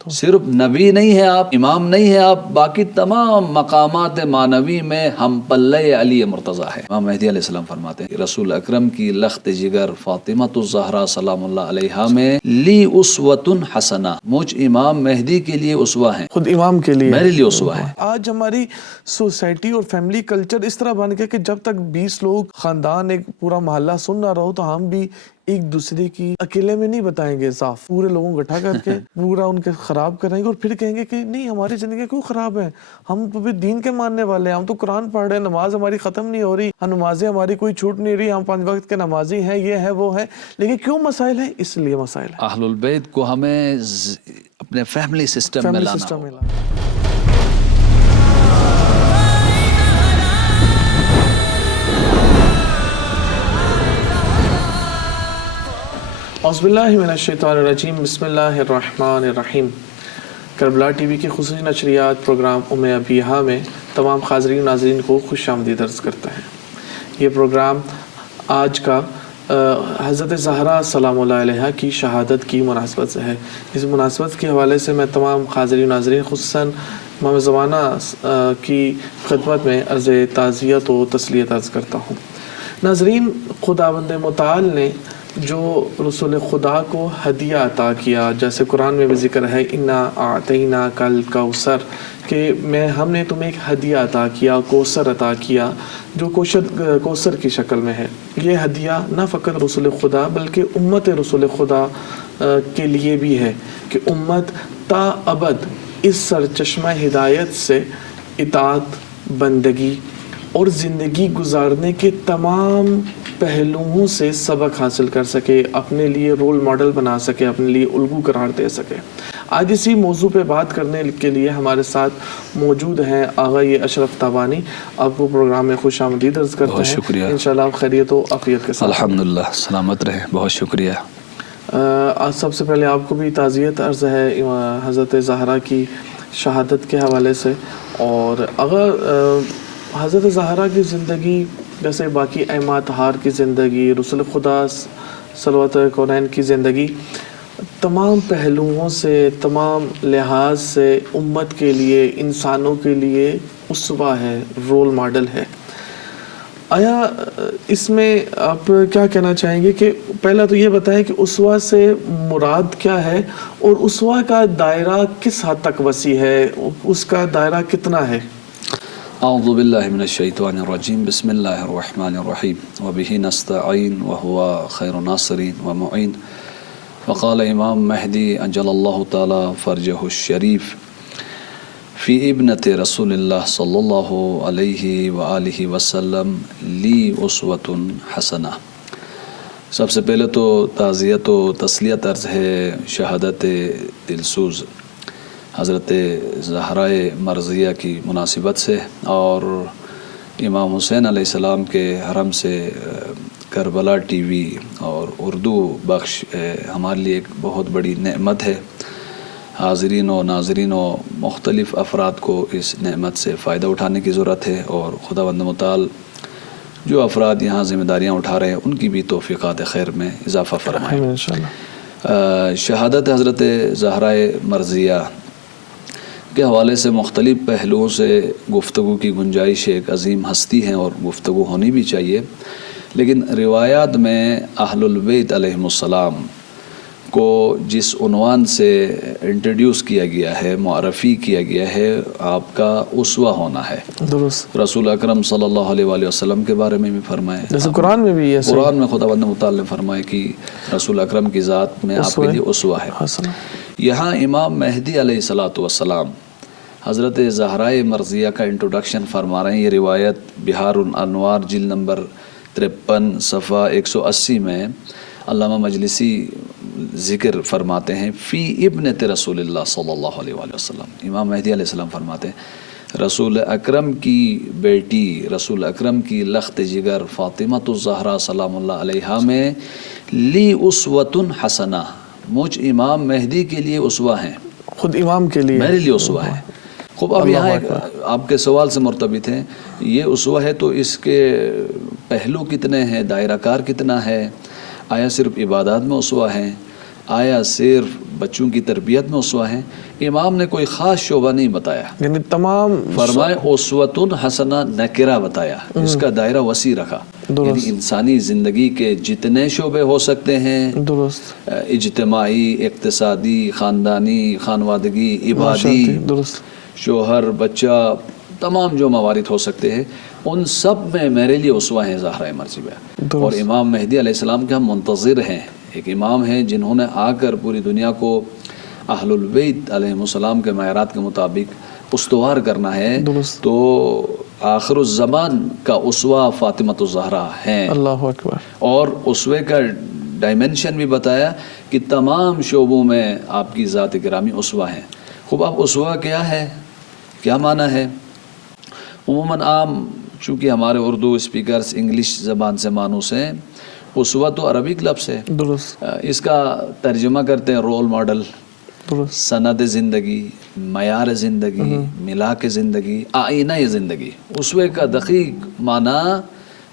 صرف نبی نہیں ہے آپ، امام نہیں ہے آپ، باقی تمام مقامات معنوی میں ہم پلے علی مرتضیٰ ہے۔ امام مہدی علیہ السلام فرماتے ہیں رسول اکرم کی لخت جگر فاطمۃ الزہرا سلام اللہ علیہا میں لی اسوۃ حسنہ، مجھ امام مہدی کے لیے اسوہ ہیں، خود امام کے لیے میرے لیے اسوہ ہے۔ آج ہماری سوسائٹی اور فیملی کلچر اس طرح بن گیا کہ جب تک 20 لوگ خاندان ایک پورا محلہ سن نہ رہو تو ہم بھی ایک دوسرے کی اکیلے میں نہیں بتائیں گے صاف، پورے لوگوں کو اکٹھا کر کے پورا ان کے خراب کریں گے اور پھر کہیں گے کہ نہیں ہماری زندگی کیوں خراب ہے، ہم تو بھی دین کے ماننے والے ہیں، ہم تو قرآن پڑھ رہے ہیں، نماز ہماری ختم نہیں ہو رہی، نمازیں ہماری کوئی چھوٹ نہیں رہی، ہم 5 وقت کے نمازی ہیں، یہ ہے وہ ہے، لیکن کیوں مسائل ہیں؟ اس لیے مسائل ہیں۔ اہل البیت کو ہمیں اپنے فیملی سسٹم میں لانا ہوگا۔ اعوذ باللہ من الشیطان الرجیم، بسم اللہ الرحمن الرحیم۔ کربلا ٹی وی کی خصوصی نشریات پروگرام ام ابیہا میں تمام حاضرین و ناظرین کو خوش آمدید عرض کرتا ہے۔ یہ پروگرام آج کا حضرت زہرا سلام اللہ علیہا کی شہادت کی مناسبت سے ہے۔ اس مناسبت کے حوالے سے میں تمام حاضرین و ناظرین خصوصاً امام زمانہ کی خدمت میں عرض تعزیت و تسلیت عرض کرتا ہوں۔ ناظرین، خداوند متعال نے جو رسول خدا کو ہدیہ عطا کیا، جیسے قرآن میں بھی ذکر ہے انا اعطیناک الکوثر، کہ ہم نے تمہیں ایک ہدیہ عطا کیا، کوثر عطا کیا، جو کوثر کی شکل میں ہے۔ یہ ہدیہ نہ فقط رسول خدا بلکہ امت رسول خدا کے لیے بھی ہے کہ امت تا ابد اس سرچشمہ ہدایت سے اطاعت، بندگی اور زندگی گزارنے کے تمام پہلوؤں سے سبق حاصل کر سکے، اپنے لیے رول ماڈل بنا سکے، اپنے لیے الگو قرار دے سکے۔ آج اسی موضوع پہ بات کرنے کے لیے ہمارے ساتھ موجود ہیں آغا اشرف تابانی۔ آپ کو پروگرام میں خوش آمدید عرض کرتے ہیں۔ بہت شکریہ۔ انشاءاللہ آپ خیریت و عافیت کے ساتھ۔ الحمدللہ، سلامت رہے، بہت شکریہ۔ سب سے پہلے آپ کو بھی تعزیت عرض ہے حضرت زہرا کی شہادت کے حوالے سے، اور اگر حضرت زہرا کی زندگی جیسے باقی ائمہ اطہار کی زندگی، رسول خدا صلوات کونین کی زندگی تمام پہلوؤں سے، تمام لحاظ سے امت کے لیے، انسانوں کے لیے اسوہ ہے، رول ماڈل ہے۔ آیا اس میں آپ کیا کہنا چاہیں گے کہ پہلا تو یہ بتائیں کہ اسوہ سے مراد کیا ہے، اور اسوہ کا دائرہ کس حد تک وسیع ہے، اس کا دائرہ کتنا ہے؟ اعوذ باللہ من الشیطان الرجیم، بسم اللہ الرحمن الرحیم، وبہ نستعین وہو خیر ناصرین ومعین۔ فقال امام مہدی اجل اللہ تعالی فرجہ الشریف فی ابنت رسول اللہ صلی اللہ علیہ وآلہ وسلم لی اسوۃ حسنہ۔ سب سے پہلے تو تعزیت و تسلیت عرض ہے شہادت دلسوز حضرت زہرائے مرضیہ کی مناسبت سے، اور امام حسین علیہ السلام کے حرم سے کربلا ٹی وی اور اردو بخش ہمارے لیے ایک بہت بڑی نعمت ہے۔ حاضرین و ناظرین و مختلف افراد کو اس نعمت سے فائدہ اٹھانے کی ضرورت ہے، اور خداوند متعال جو افراد یہاں ذمہ داریاں اٹھا رہے ہیں ان کی بھی توفیقات خیر میں اضافہ فرمائے۔ شہادت حضرت زہرائے مرضیہ کے حوالے سے مختلف پہلوؤں سے گفتگو کی گنجائش ایک عظیم ہستی ہیں، اور گفتگو ہونی بھی چاہیے، لیکن روایات میں اہل البیت علیہم السلام کو جس عنوان سے انٹروڈیوس کیا گیا ہے، معرفی کیا گیا ہے، آپ کا اسوہ ہونا ہے۔ درست۔ رسول اکرم صلی اللہ علیہ وآلہ وسلم کے بارے میں بھی فرمائے، جیسے قرآن میں بھی ہے، قرآن میں خداوند متعال نے فرمائے کہ رسول اکرم کی ذات میں آپ کے لیے اسوہ ہے۔ یہاں امام مہدی علیہ السلام حضرت زہرائے مرضیہ کا انٹروڈکشن فرما رہے ہیں۔ یہ روایت بہار الانوار جلد نمبر 53 صفحہ 180 میں علامہ مجلسی ذکر فرماتے ہیں، فی ابنت رسول اللہ صلی اللہ علیہ وآلہ وسلم۔ امام مہدی علیہ السلام فرماتے ہیں رسول اکرم کی بیٹی، رسول اکرم کی لخت جگر فاطمۃ الزہرا سلام اللہ علیہا میں لی اسوۃ حسنہ، مجھ امام مہدی کے لیے اسوہ ہیں، خود امام کے لیے میرے لیے اسوہ ہے۔ خوب، اب یہاں آپ کے سوال سے مرتبط ہیں، یہ اسوہ ہے تو اس کے پہلو کتنے ہیں، دائرہ کار کتنا ہے؟ آیا صرف عبادات میں اسوہ ہیں، آیا صرف بچوں کی تربیت میں اسوہ ہیں؟ امام نے کوئی خاص شعبہ نہیں بتایا، یعنی تمام فرمائے اسوۃ حسنہ نکرہ بتایا، اس کا دائرہ وسیع رکھا، یعنی انسانی زندگی کے جتنے شعبے ہو سکتے ہیں، درست، اجتماعی، اقتصادی، خاندانی، خانوادگی، عبادی، درست، شوہر، بچہ، تمام جو موارد ہو سکتے ہیں ان سب میں میرے لیے اسوہ ہیں زہرہ مرضیہ۔ اور امام مہدی علیہ السلام کے ہم منتظر ہیں، ایک امام ہیں جنہوں نے آ کر پوری دنیا کو اہل البیت علیہ السلام کے معیارات کے مطابق استوار کرنا ہے، تو آخر الزمان کا اسوہ فاطمۃ الزہرا ہیں۔ اللہ اکبر۔ اور اسوے کا ڈائمنشن بھی بتایا کہ تمام شعبوں میں آپ کی ذات گرامی اسوہ ہیں۔ خوب اب اسوہ کیا ہے، کیا معنی ہے؟ عموماً عام چونکہ ہمارے اردو اسپیکرز انگلش زبان سے مانوس ہیں، اسوہ تو عربک لفظ ہے، درست، اس کا ترجمہ کرتے ہیں رول ماڈل، درست، سند زندگی، معیار زندگی، ملاک زندگی، آئینہ زندگی۔ اسوے کا دقیق معنی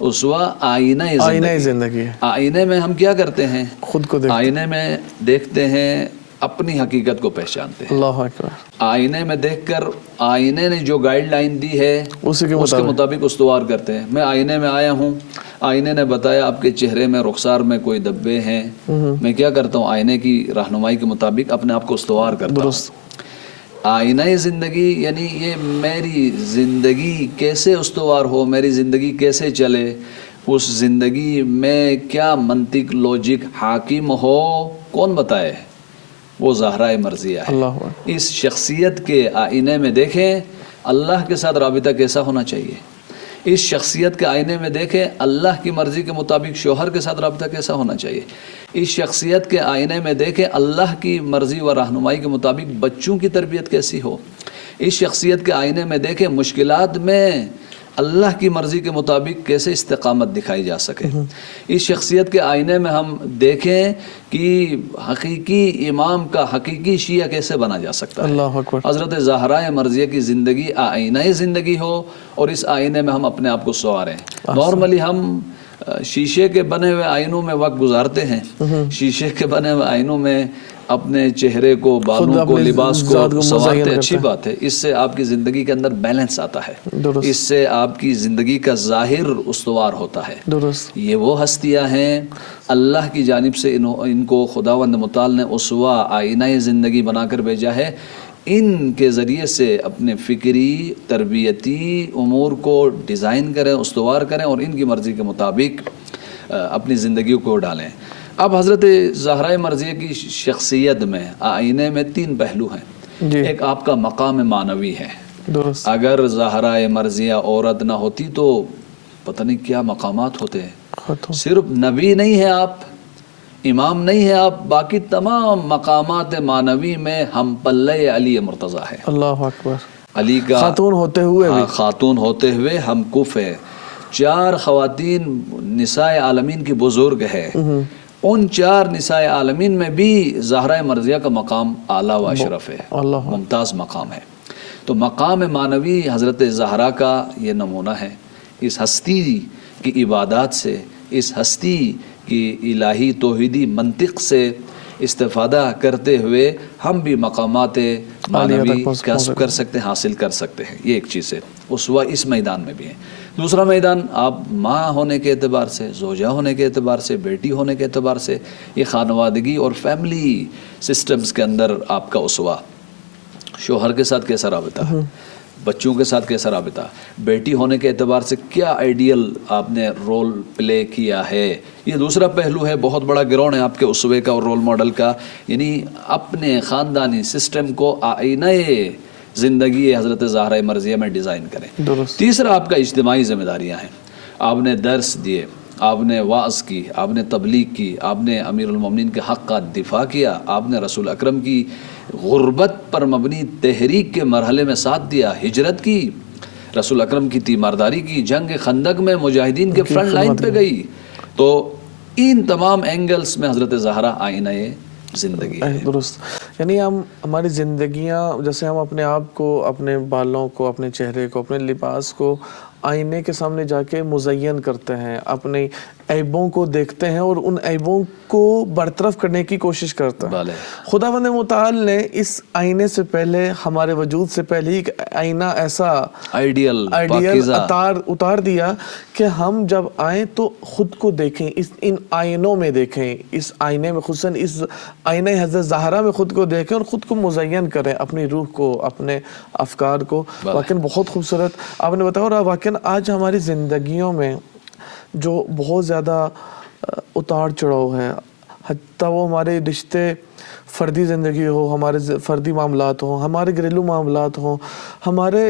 اسوہ آئینہ زندگی ہے۔ آئینے میں ہم کیا کرتے ہیں؟ خود کو دیکھتے، آئینے میں دیکھتے ہیں، اپنی حقیقت کو پہچانتے ہیں۔ اللہ اکبر۔ آئینے میں دیکھ کر آئینے نے جو گائیڈ لائن دی ہے اسی کے اس کے مطابق استوار کرتے ہیں۔ میں آئینے میں آیا ہوں، آئینے نے بتایا آپ کے چہرے میں، رخسار میں کوئی دبے ہیں، میں کیا کرتا ہوں؟ آئینے کی رہنمائی کے مطابق اپنے آپ کو استوار کرتا ہوں۔ آئینہ زندگی یعنی یہ میری زندگی کیسے استوار ہو، میری زندگی کیسے چلے، اس زندگی میں کیا منطق، لوجک حاکم ہو، کون بتائے؟ وہ زہرہ مرضیہ ہے۔ اس شخصیت کے آئینے میں دیکھیں اللہ کے ساتھ رابطہ کیسا ہونا چاہیے، اس شخصیت کے آئینے میں دیکھیں اللہ کی مرضی کے مطابق شوہر کے ساتھ رابطہ کیسا ہونا چاہیے، اس شخصیت کے آئینے میں دیکھیں اللہ کی مرضی و رہنمائی کے مطابق بچوں کی تربیت کیسی ہو، اس شخصیت کے آئینے میں دیکھیں مشکلات میں اللہ کی مرضی کے مطابق کیسے استقامت دکھائی جا سکے، اس شخصیت کے آئینے میں ہم دیکھیں کہ حقیقی امام کا حقیقی شیعہ کیسے بنا جا سکتا ہے۔ اللہ اکبر۔ حضرت زہرہ مرضیہ کی زندگی آئینہ زندگی ہو اور اس آئینے میں ہم اپنے آپ کو سنواریں۔ نارملی ہم شیشے کے بنے ہوئے آئینوں میں وقت گزارتے ہیں، شیشے کے بنے ہوئے آئینوں میں اپنے چہرے کو، بالوں کو، لباس کو سنوارتے، اچھی بات ہے، اس سے آپ کی زندگی کے اندر بیلنس آتا ہے، اس سے آپ کی زندگی کا ظاہر استوار ہوتا ہے۔ یہ وہ ہستیاں ہیں اللہ کی جانب سے ان کو خداوند متعال نے اسوہ آئینہ زندگی بنا کر بھیجا ہے، ان کے ذریعے سے اپنے فکری تربیتی امور کو ڈیزائن کریں، استوار کریں اور ان کی مرضی کے مطابق اپنی زندگیوں کو ڈالیں۔ اب حضرت زہرہ مرضیہ کی شخصیت میں آئینے میں 3 پہلو ہیں۔ ایک آپ کا مقام معنوی ہے، اگر زہرہ مرضیہ عورت نہ ہوتی تو پتہ نہیں کیا مقامات ہوتے ہیں، صرف نبی نہیں ہے آپ، امام نہیں ہے آپ، باقی تمام مقامات معنوی میں ہم پلے علی مرتضیٰ ہے۔ اللہ اکبر۔ علی کا خاتون ہوتے ہوئے بھی، خاتون ہوتے ہوئے ہم کف ہے، 4 خواتین نساء عالمین کی بزرگ ہے، ان 4 نساء عالمین میں بھی زہرہ مرضیہ کا مقام اعلیٰ و اشرف ہے، ممتاز مقام ہے۔ تو مقام معنوی حضرت زہرا کا یہ نمونہ ہے۔ اس ہستی کی عبادات سے، اس ہستی کی الہی توحیدی منطق سے استفادہ کرتے ہوئے ہم بھی مقامات معنوی کسب کر سکتے ہیں، حاصل کر سکتے ہیں۔ یہ ایک چیز ہے، اسوہ اس میدان میں بھی ہے۔ دوسرا میدان آپ ماں ہونے کے اعتبار سے، زوجہ ہونے کے اعتبار سے، بیٹی ہونے کے اعتبار سے، یہ خانوادگی اور فیملی سسٹمز کے اندر آپ کا اسوہ، شوہر کے ساتھ کیسا رابطہ، بچوں کے ساتھ کیسا رابطہ، بیٹی ہونے کے اعتبار سے کیا آئیڈیل آپ نے رول پلے کیا ہے، یہ دوسرا پہلو ہے۔ بہت بڑا گراؤنڈ ہے آپ کے اسوے کا اور رول ماڈل کا، یعنی اپنے خاندانی سسٹم کو آئینہ زندگی حضرت زہرہ مرضیہ میں ڈیزائن کریں۔ تیسرا آپ کا اجتماعی ذمہ داریاں ہیں، آپ نے درس دیے، آپ نے وعظ کی، آپ نے تبلیغ کی، آپ نے امیر المومنین کے حق کا دفاع کیا، آپ نے رسول اکرم کی غربت پر مبنی تحریک کے مرحلے میں ساتھ دیا، ہجرت کی، رسول اکرم کی تیمارداری کی، جنگ خندق میں مجاہدین کے فرنٹ لائن پہ گئی۔ تو ان تمام اینگلز میں حضرت زہرا آئینہ زندگی ہے۔ درست، یعنی ہماری زندگیاں، جیسے ہم اپنے آپ کو، اپنے بالوں کو، اپنے چہرے کو، اپنے لباس کو آئینے کے سامنے جا کے مزین کرتے ہیں، اپنی عیبوں کو دیکھتے ہیں اور ان عیبوں کو برطرف کرنے کی کوشش کرتا ہے۔ بالے خداوند متعال نے اس آئینے سے پہلے، ہمارے وجود سے پہلے ایک آئینہ ایسا آئیڈیل پاکیزہ اتار دیا کہ ہم جب آئیں تو خود کو دیکھیں، ان آئینوں میں دیکھیں، اس آئینے میں، خصوصاً اس آئینہ حضرت زہرا میں خود کو دیکھیں اور خود کو مزین کریں، اپنی روح کو، اپنے افکار کو۔ واقعاً بہت خوبصورت آپ نے بتایا۔ اور واقعاً آج ہماری زندگیوں میں جو بہت زیادہ اتار چڑھاؤ ہے، حتیٰ وہ ہمارے رشتے، فردی زندگی ہو، ہمارے فردی معاملات ہوں، ہمارے گھریلو معاملات ہوں، ہمارے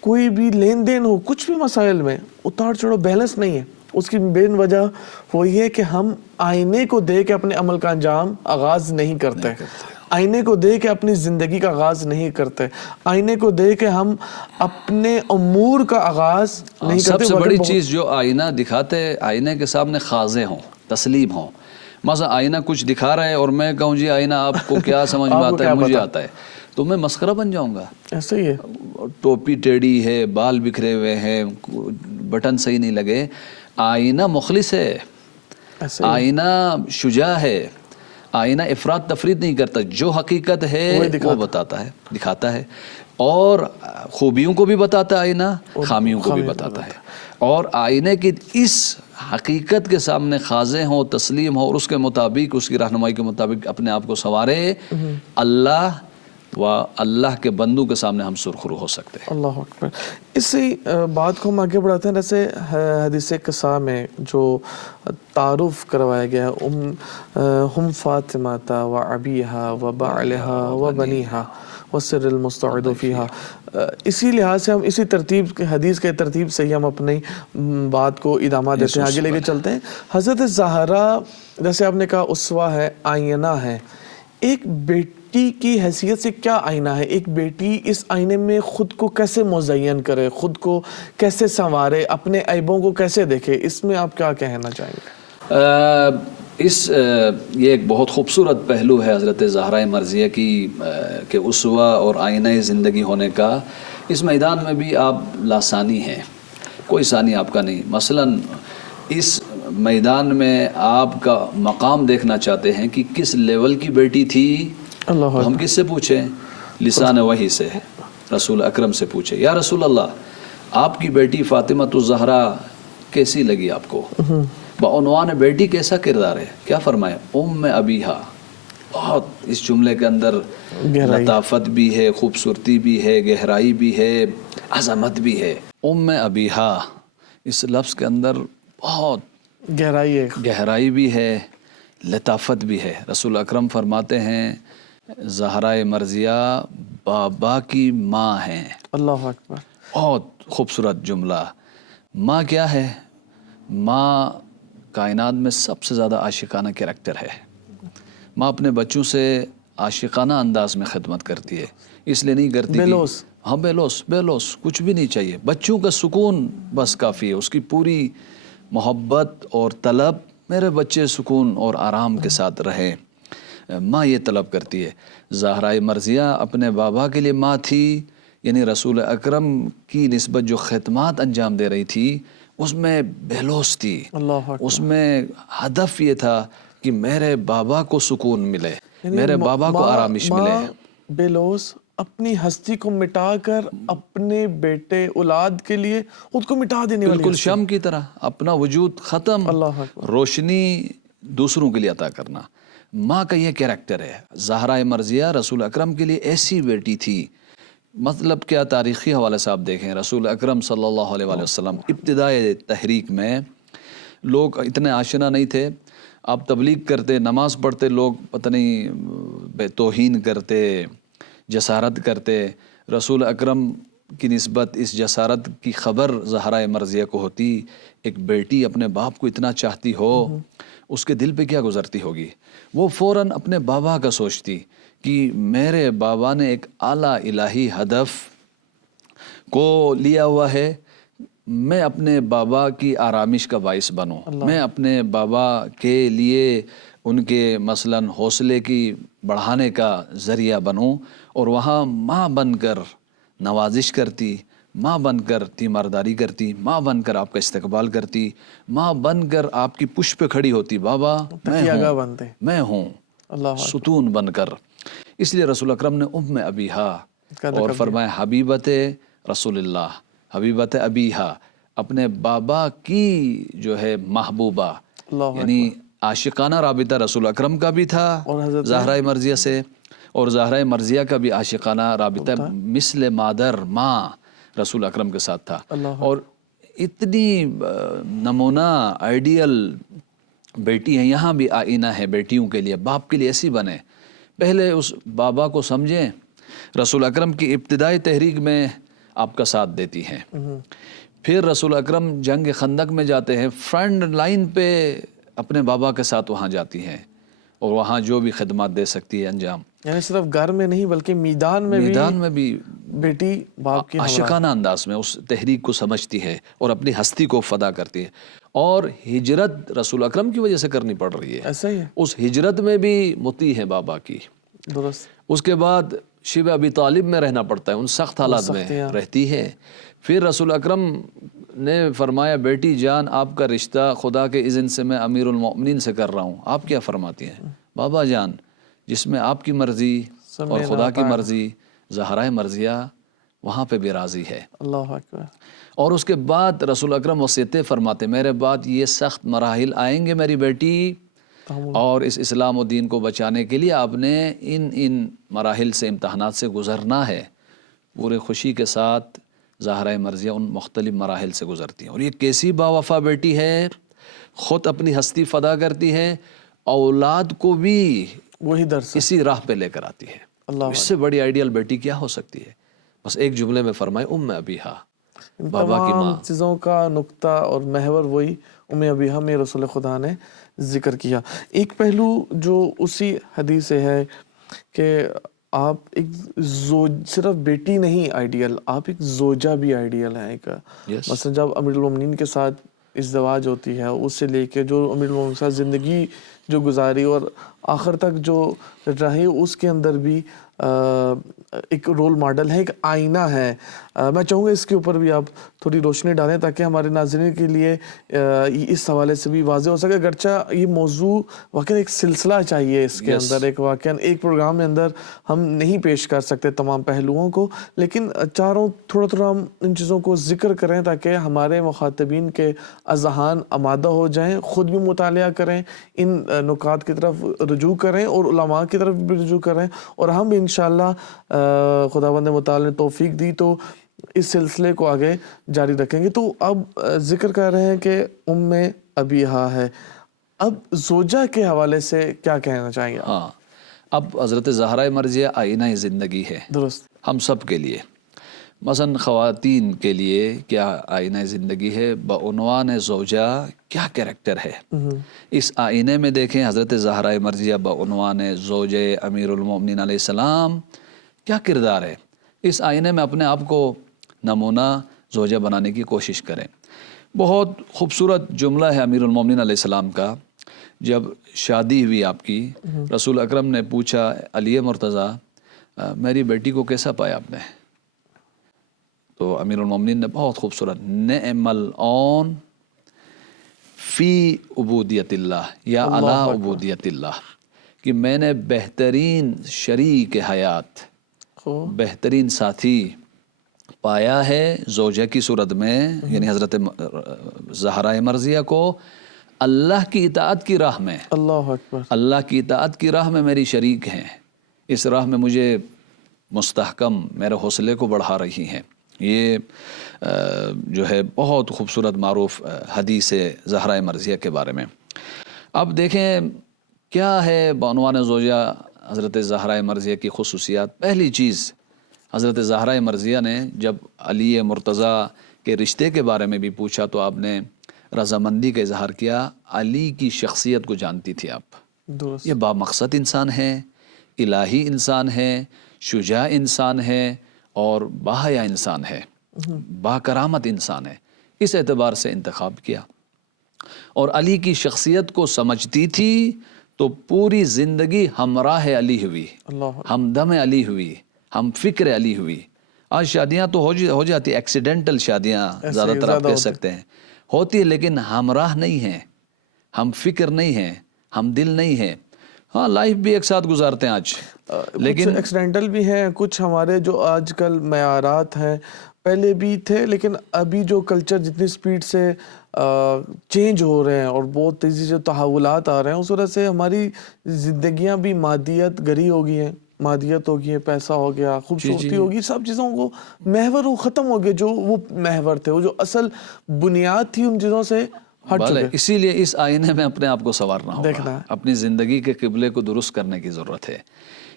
کوئی بھی لین دین ہو، کچھ بھی مسائل میں اتار چڑھاؤ، بیلنس نہیں ہے۔ اس کی مین وجہ وہی ہے کہ ہم آئینے کو دیکھ کے اپنے عمل کا انجام آغاز نہیں کرتے، آئینے کو دیکھ کے اپنی زندگی کا آغاز نہیں کرتے، آئینے کو دیکھ کے ہم اپنے امور کا آغاز نہیں کرتے۔ سب سے بڑی چیز جو آئینہ دکھاتے، آئینے کے سامنے خاضع ہوں، تسلیم ہوں۔ مثلا آئینہ کچھ دکھا رہا ہے اور میں کہوں جی آئینہ آپ کو کیا سمجھ میں آتا ہے، مجھے آتا ہے، تو میں مسخرہ بن جاؤں گا۔ ایسا ہی ہے، ٹوپی ٹیڑھی ہے، بال بکھرے ہوئے ہیں، بٹن صحیح نہیں لگے، آئینہ مخلص ہے، آئینہ شجاع ہے، آئینہ افراد تفرید نہیں کرتا، جو حقیقت ہے وہ بتاتا ہے، دکھاتا ہے، اور خوبیوں کو بھی بتاتا ہے آئینہ، خامیوں کو بھی بتاتا ہے۔ اور آئینے کی اس حقیقت کے سامنے خاضع ہوں، تسلیم ہو، اور اس کے مطابق، اس کی رہنمائی کے مطابق اپنے آپ کو سنوارے، اللہ و اللہ کے بندوں کے سامنے ہم سرخرو ہو سکتے ہیں۔ اللہ اکبر۔ اسی بات کو ہم آگے بڑھاتے ہیں۔ جیسے حدیث قصہ میں جو تعارف کروایا گیا ہے، ہم فاطمہ و ابیہا و بعلہا و بنیہا والسر المستعد فیہا، اسی لحاظ سے ہم اسی ترتیب، حدیث کے ترتیب سے ہی ہم اپنی بات کو ادامہ دیتے ہیں، آگے لے کے چلتے ہیں۔ حضرت زہرا، جیسے آپ نے کہا، اسوہ ہے، آئینہ ہے۔ ایک بیٹی کی حیثیت سے کیا آئینہ ہے؟ ایک بیٹی اس آئینے میں خود کو کیسے مزین کرے، خود کو کیسے سنوارے، اپنے عیبوں کو کیسے دیکھے، اس میں آپ کیا کہنا چاہیں گے؟ یہ ایک بہت خوبصورت پہلو ہے حضرت زہرا مرضیہ کی کہ اسوہ اور آئینہ زندگی ہونے کا۔ اس میدان میں بھی آپ لاسانی ہیں، کوئی ثانی آپ کا نہیں۔ مثلاً اس میدان میں آپ کا مقام دیکھنا چاہتے ہیں کہ کس لیول کی بیٹی تھی، ہم کس سے پوچھیں؟ لسان وحی سے، رسول اکرم سے پوچھیں، یا رسول اللہ آپ کی بیٹی فاطمہ الزہرا کیسی لگی آپ کو؟ بعنوان بیٹی کیسا کردار ہے؟ کیا فرمائے؟ ام ابیہا۔ بہت اس جملے کے اندر لطافت بھی ہے، خوبصورتی بھی ہے، گہرائی بھی ہے، عظمت بھی ہے۔ ام ابیہا، اس لفظ کے اندر بہت گہرائی بھی ہے، لطافت بھی ہے۔ رسول اکرم فرماتے ہیں زہرا مرضیہ بابا کی ماں ہیں۔ اللہ اکبر، بہت خوبصورت جملہ۔ ماں کیا ہے؟ ماں کائنات میں سب سے زیادہ عاشقانہ کریکٹر ہے۔ ماں اپنے بچوں سے عاشقانہ انداز میں خدمت کرتی ہے، اس لیے نہیں کرتی بیلوس، ہاں بیلوس کچھ بھی نہیں چاہیے، بچوں کا سکون بس کافی ہے، اس کی پوری محبت اور طلب میرے بچے سکون اور آرام کے ساتھ رہے، ماں یہ طلب کرتی ہے۔ زہرا مرضیہ اپنے بابا کے لیے ماں تھی، یعنی رسول اکرم کی نسبت جو خدمات انجام دے رہی تھی اس میں بیلوس تھی، اس میں ہدف یہ تھا کہ میرے بابا کو سکون ملے، میرے بابا کو آرامش ملے۔ بیلوس اپنی ہستی کو مٹا کر اپنے بیٹے اولاد کے لیے خود کو مٹا دینے والی، بالکل شم کی طرح اپنا وجود ختم، روشنی دوسروں کے لیے عطا کرنا۔ ماں کا یہ کریکٹر ہے۔ زہرا مرضیہ رسول اکرم کے لیے ایسی بیٹی تھی، مطلب کیا تاریخی حوالے سے آپ دیکھیں، رسول اکرم صلی اللہ علیہ وسلم ابتدائے تحریک میں لوگ اتنے آشنا نہیں تھے، آپ تبلیغ کرتے، نماز پڑھتے، لوگ پتہ نہیں توہین کرتے، جسارت کرتے۔ رسول اکرم کی نسبت اس جسارت کی خبر زہرا مرضیہ کو ہوتی، ایک بیٹی اپنے باپ کو اتنا چاہتی ہو، اس کے دل پہ کیا گزرتی ہوگی؟ وہ فوراً اپنے بابا کا سوچتی کہ میرے بابا نے ایک اعلیٰ الہی ہدف کو لیا ہوا ہے، میں اپنے بابا کی آرامش کا باعث بنوں، میں اپنے بابا کے لیے ان کے مثلاً حوصلے کی بڑھانے کا ذریعہ بنوں، اور وہاں ماں بن کر نوازش کرتی، ماں بن کر تیمارداری کرتی، ماں بن کر آپ کا استقبال کرتی، ماں بن کر آپ کی پشت پہ کھڑی ہوتی، بابا تکیہ بنتے، میں ہوں، اللہ ستون بن کر۔ اس لیے رسول اکرم نے ام ابیہا اور فرمایا حبیبت رسول اللہ، حبیبت ابیہا، اپنے بابا کی جو ہے محبوبہ، اللہ یعنی عاشقانہ رابطہ رسول اکرم کا بھی تھا اور حضرت زہرہ مرضیہ سے، اور زہرہ مرضیہ کا بھی عاشقانہ رابطہ مثل مادر ماں رسول اکرم کے ساتھ تھا۔ اللہ اور اتنی نمونہ آئیڈیل بیٹی ہیں، یہاں بھی آئینہ ہے بیٹیوں کے لیے، باپ کے لیے ایسی بنے، پہلے اس بابا کو سمجھیں، رسول اکرم کی ابتدائی تحریک میں آپ کا ساتھ دیتی ہیں، پھر رسول اکرم جنگ خندق میں جاتے ہیں، فرنٹ لائن پہ اپنے بابا کے ساتھ وہاں جاتی ہیں، اور وہاں جو بھی خدمات دے سکتی ہے انجام، یعنی صرف گھر میں نہیں بلکہ میدان میں بھی بیٹی باپ کی عاشقانہ انداز میں اس تحریک کو سمجھتی ہے اور اپنی ہستی کو فدا کرتی ہے۔ اور ہجرت رسول اکرم کی وجہ سے کرنی پڑ رہی ہے، ایسا ہی ہے، اس ہجرت میں بھی مطیع ہے بابا کی۔ درست۔ اس کے بعد شیبہ ابی طالب میں رہنا پڑتا ہے، ان سخت حالات میں رہتی ہے۔ پھر رسول اکرم نے فرمایا بیٹی جان آپ کا رشتہ خدا کے اذن سے میں امیر المؤمنین سے کر رہا ہوں، آپ کیا فرماتی ہیں؟ بابا جان جس میں آپ کی مرضی اور خدا کی مرضی، زہرہ مرضیہ وہاں پہ بھی راضی ہے۔ اللہ اکبر۔ اور اس کے بعد رسول اکرم وصیتیں فرماتے میرے بعد یہ سخت مراحل آئیں گے میری بیٹی، اور اس اسلام و دین کو بچانے کے لیے آپ نے ان مراحل سے، امتحانات سے گزرنا ہے۔ پورے خوشی کے ساتھ زہرہ مرضیہ ان مختلف مراحل سے گزرتی ہیں، اور یہ کیسی باوفا بیٹی ہے، خود اپنی ہستی فدا کرتی ہے، اولاد کو بھی وہی درس اسی راہ پہ لے کر آتی ہے۔ اس سے بڑی آئیڈیل بیٹی کیا ہو سکتی ہے؟ بس ایک جملے میں فرمائے ام ابیہا، بابا کی ماں۔ تمام چیزوں کا نقطہ اور محور وہی ام ابیہا میں رسول خدا نے ذکر کیا۔ ایک پہلو جو اسی حدیث سے ہے کہ آپ ایک صرف بیٹی نہیں آئیڈیل، آپ ایک زوجہ بھی آئیڈیل ہیں۔ ایک مثلا جب امیر المومنین کے ساتھ ازدواج ہوتی ہے، اس سے لے کے جو امیر المومنین کے ساتھ زندگی جو گزاری اور آخر تک جو رہے، اس کے اندر بھی ایک رول ماڈل ہے، ایک آئینہ ہے۔ میں چاہوں گا اس کے اوپر بھی آپ تھوڑی روشنی ڈالیں تاکہ ہمارے ناظرین کے لیے اس حوالے سے بھی واضح ہو سکے۔ اگرچہ یہ موضوع واقعی ایک سلسلہ چاہیے، اس کے اندر ایک واقعی ایک پروگرام میں اندر ہم نہیں پیش کر سکتے تمام پہلوؤں کو، لیکن چاروں تھوڑا ہم ان چیزوں کو ذکر کریں تاکہ ہمارے مخاطبین کے اذہان آمادہ ہو جائیں، خود بھی مطالعہ کریں، ان نکات کی طرف رجوع کریں اور علماء کی طرف بھی رجوع کریں، اور ہم بھی انشاءاللہ خداوند متعال نے توفیق دی تو اس سلسلے کو آگے جاری رکھیں گے۔ تو اب ذکر کر رہے ہیں کہ ام ابیہا ہے، اب زوجہ کے حوالے سے کیا کہنا چاہیں گے؟ ہاں، اب حضرت زہرہ مرضیہ آئینہ زندگی ہے، درست، ہم سب کے لیے، مثلا خواتین کے لیے کیا آئینہ زندگی ہے، بعنوان زوجہ کیا کریکٹر ہے۔ اس آئینے میں دیکھیں حضرت زہرہ مرضیہ بعنوان زوجہ امیر المومنین علیہ السلام کیا کردار ہے۔ اس آئینے میں اپنے آپ کو نمونہ زوجہ بنانے کی کوشش کریں۔ بہت خوبصورت جملہ ہے امیر المومنین علیہ السلام کا، جب شادی ہوئی آپ کی، رسول اکرم نے پوچھا علی مرتضیٰ میری بیٹی کو کیسا پایا آپ نے؟ تو امیر المومنین نے بہت خوبصورت نعم العون فی عبودیت اللہ یا علی عبودیت اللہ، کہ میں نے بہترین شریک حیات، بہترین ساتھی پایا ہے زوجہ کی صورت میں، یعنی حضرت زہرہ مرضیہ کو اللہ کی اطاعت کی راہ میں، اللہ اکبر، اللہ کی اطاعت کی راہ میں میری شریک ہیں، اس راہ میں مجھے مستحکم میرے حوصلے کو بڑھا رہی ہیں۔ یہ جو ہے بہت خوبصورت معروف حدیث زہرہ مرضیہ کے بارے میں۔ اب دیکھیں کیا ہے بعنوان زوجہ حضرت زہرہ مرضیہ کی خصوصیات۔ پہلی چیز، حضرت زہرہ مرضیہ نے جب علی مرتضیٰ کے رشتے کے بارے میں بھی پوچھا تو آپ نے رضامندی کا اظہار کیا، علی کی شخصیت کو جانتی تھی آپ، یہ بامقصد انسان ہے، الہی انسان ہے، شجاع انسان ہے اور باحیا انسان ہے، با کرامت انسان ہے، اس اعتبار سے انتخاب کیا۔ اور علی کی شخصیت کو سمجھتی تھی تو پوری زندگی ہمراہ علی ہوئی، ہمدم علی ہوئی، ہم فکر علی ہوئی، آج شادیاں تو ہو جاتی ایکسیڈنٹل شادیاں زیادہ تر آپ کہہ سکتے ہیں ہوتی ہے، لیکن ہمراہ نہیں ہیں، ہم فکر نہیں ہیں، ہم دل نہیں ہیں. ہاں لائف بھی ایک ساتھ گزارتے ہیں آج، لیکن ایکسیڈنٹل بھی ہیں کچھ. ہمارے جو آج کل معیارات ہیں پہلے بھی تھے، لیکن ابھی جو کلچر جتنی سپیڈ سے چینج ہو رہے ہیں اور بہت تیزی سے تحولات آ رہے ہیں، اس وجہ سے ہماری زندگیاں بھی مادیت گری ہو گئی ہیں، مادیت ہو گئی ہے، پیسہ ہو گیا، خوبصورتی ہوگی، سب چیزوں کو محور وہ ختم ہو گئے. جو وہ محور تھے، وہ جو اصل بنیاد تھی، ان چیزوں سے ہٹ چکے. اسی لیے اس آئینے میں اپنے آپ کو سنوارنا ہوگا، اپنی زندگی کے قبلے کو درست کرنے کی ضرورت ہے.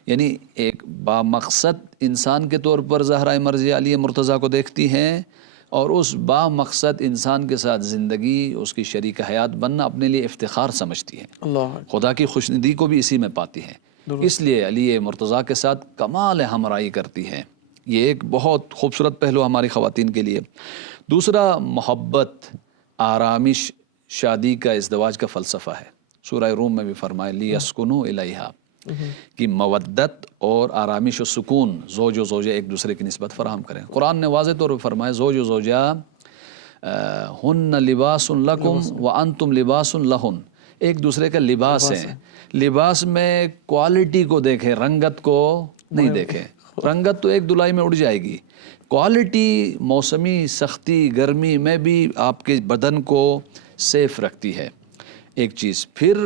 یعنی ایک بامقصد انسان کے طور پر زہرا مرضیہ علیہ مرتضیٰ کو دیکھتی ہیں، اور اس بامقصد انسان کے ساتھ زندگی، اس کی شریک حیات بننا اپنے لیے افتخار سمجھتی ہیں. خدا کی خوشندی کو بھی اسی میں پاتی ہیں. اس لیے علی مرتضیٰ کے ساتھ کمال ہمراہی کرتی ہیں. یہ ایک بہت خوبصورت پہلو ہماری خواتین کے لیے. دوسرا، محبت، آرامش شادی کا، ازدواج کا فلسفہ ہے. سورہ روم میں بھی فرمایا لیسکنوا الیہا، کہ مودت اور آرامش و سکون زوج و زوجہ ایک دوسرے کی نسبت فراہم کریں. قرآن نے واضح طور پر فرمایا زوج و زوجہ ہن لباس لکم وانتم لباس لہن، ایک دوسرے کا لباس ہے. لباس میں کوالٹی کو دیکھیں، رنگت کو نہیں دیکھیں. رنگت تو ایک دلائی میں اڑ جائے گی، کوالٹی موسمی سختی گرمی میں بھی آپ کے بدن کو سیف رکھتی ہے. ایک چیز پھر